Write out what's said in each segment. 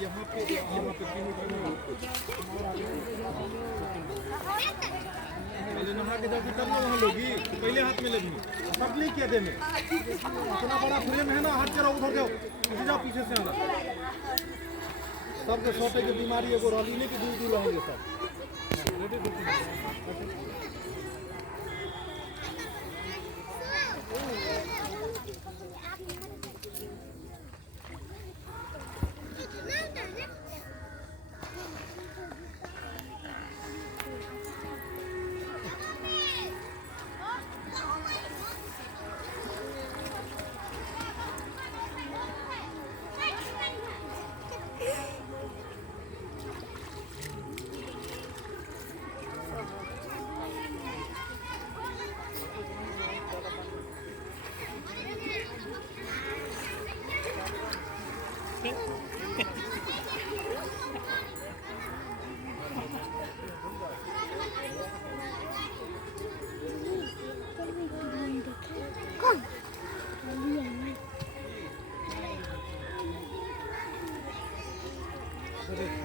यहाँ पे तीनों पहले नहा के जाओगी तब ना वहाँ लोगी, पहले हाथ में लगी सब नहीं किया देने। इतना बड़ा फ्रेम है ना, हाथ जरा उधर जाओ, पीछे जाओ, पीछे से आना। सबके सोटे की बीमारी एगो रही नहीं कि दूर दूर रहेंगे सब।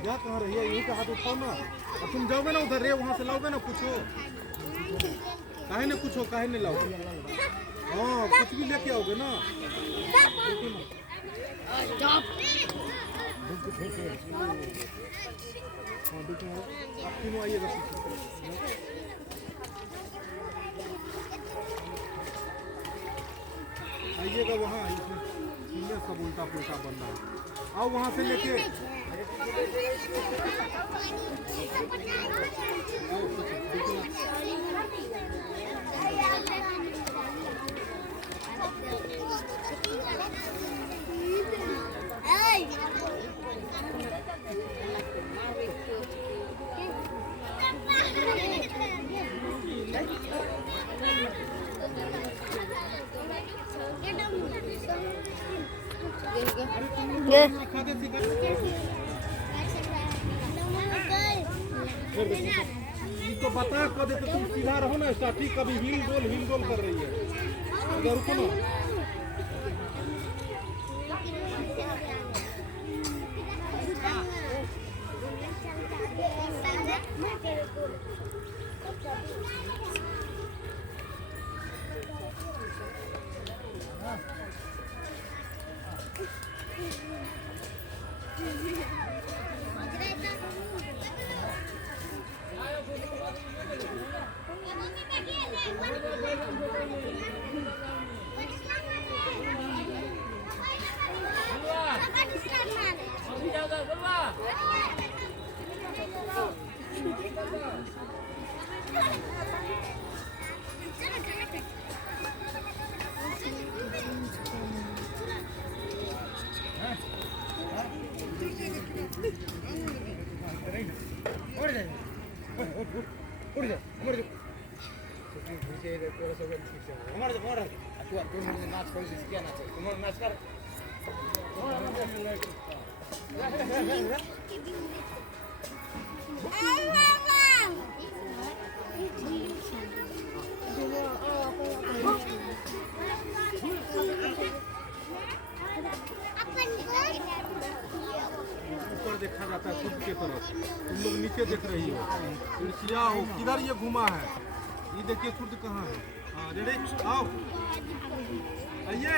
क्या कहाँ रही है, यही का हाथ उठाओ ना। अब तुम जाओगे ना उधर रे, वहाँ से लाओगे ना, पूछो काहे ने, पूछो काहे ने लाओगे। हाँ कुछ भी लेके आओगे ना। आप तीनों आइएगा, आइएगा वहाँ, इसमें सब उल्टा पुल्टा बनना है। आओ वहाँ से लेके इसको बता कर दे तो तुम सीधा रहो ना, स्टार्टिंग कभी हिल डोल कर रही है। इधर रुको ना। ऊपर देखा जाता है खुद के तरफ, तुम लोग नीचे देख रही हो, चिड़चिया हो, किधर ये घुमा है, ये देखिए सूर्य कहाँ है। हाँ रेडी, आओ आइए।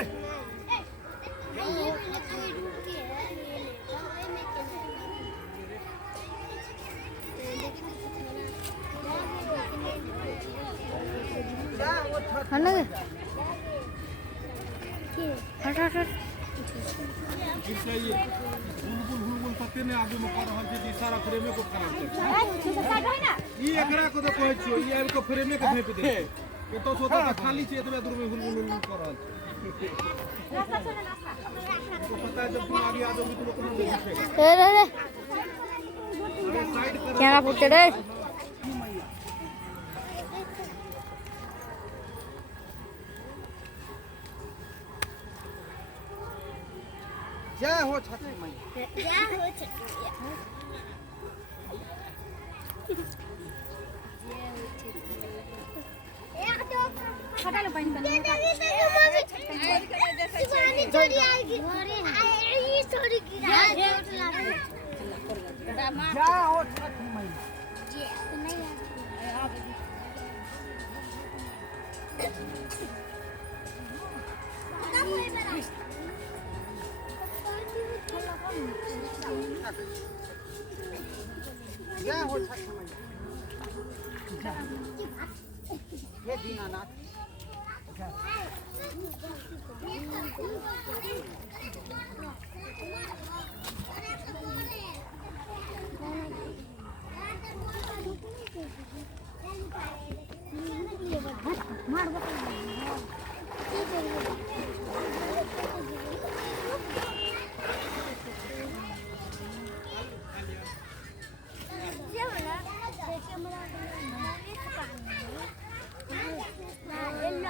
बुलबुल सत्य ने आगे में कर रहल छै, सारा फ्रेमे को खराब कर ई एकरा को तो कहै छियो, ई आबि के फ्रेमे के भेप दे के तो सोता खाली छै, एतबे दूर में बुलबुल कर रहल छै। तो पता है जब तुम आगे आ जाओगी तो लोग नहीं देखेगा। रे क्या पूछते रे। जय हो छठी मैया, जय हो छठी मैया। छोटा लो पानी बना शिवानी चोरी आएगी, ये चोरी गिरा जाओ छठ मैया ये नहीं जाओ छठ मैया ये दीनानाथ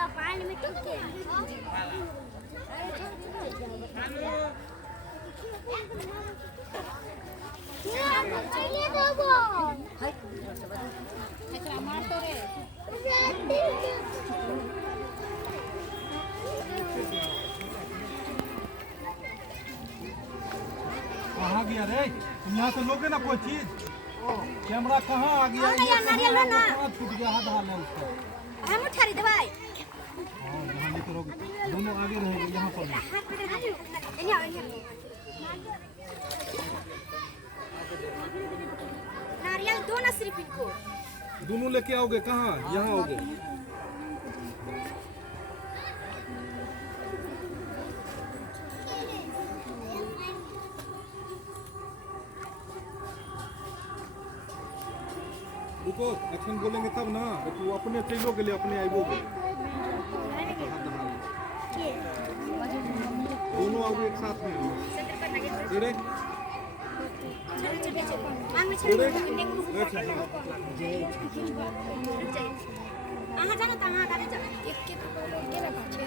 पानी में टूटे कहाँ गया रे तुम यहाँ से लोगे ना कोई चीज कैमरा कहाँ आ गया छूट गया हाथ हाल है उसका हम उठा रही दवाई हाँ यहाँ लेकर रहोगे दोनों आगे रहेंगे यहाँ पर नहीं। नारियल दो ना सिर्फ इनको दोनों लेके आओगे कहाँ यहाँ आओगे रुको एक्शन बोलेंगे तब ना तू अपने चलो के लिए अपने आइबोगे दोनों आओगे एक साथ में रेडे रेडे अच्छा अहाँ जानो त अहाँ गाड़ी जा एक के रखा छे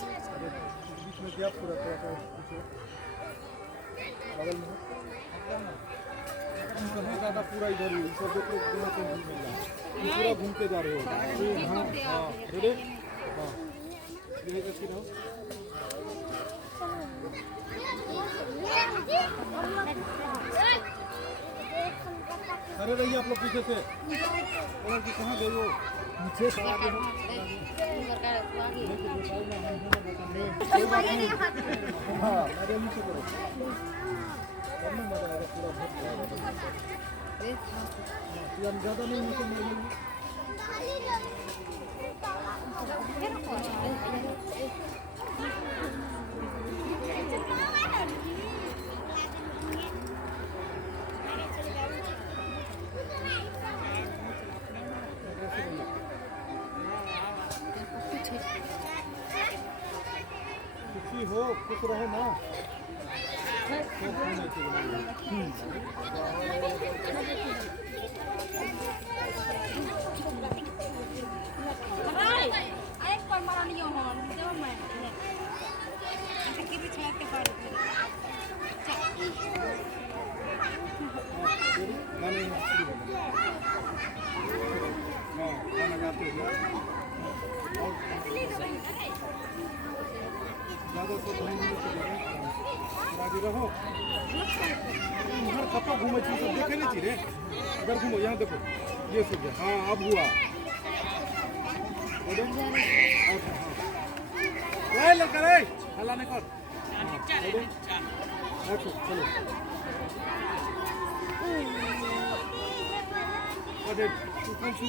इसमें क्या पूरा बगल में कहाँ ज़्यादा पूरा इधर ही सब देखो यहाँ से घूम रहा है पूरा घूमते जा रहे हो हाँ हाँ रेडी हाँ यही करती रहो अरे रहिए आप लोग पीछे से और कि कहाँ गए हो पीछे से आगे हो हाँ अरे नीचे करो तब ना मजा आएगा पूरा भर जाएगा ज़्यादा नहीं नीचे मिलेंगे खुशी हो खुश रहो ना एक पर मारा नहीं हो जब मैं के पीछे के पर गाने हाँ गाना गाते हो ज़्यादा से आगे रहो इधर कब घूमे चीज सब देखे नहीं रे इधर घूमो यहाँ देखो ये सब हाँ अब हुआ अच्छा हाँ लड़का रे हल्ला नहीं कर अच्छा चलो अरे तू कौन सी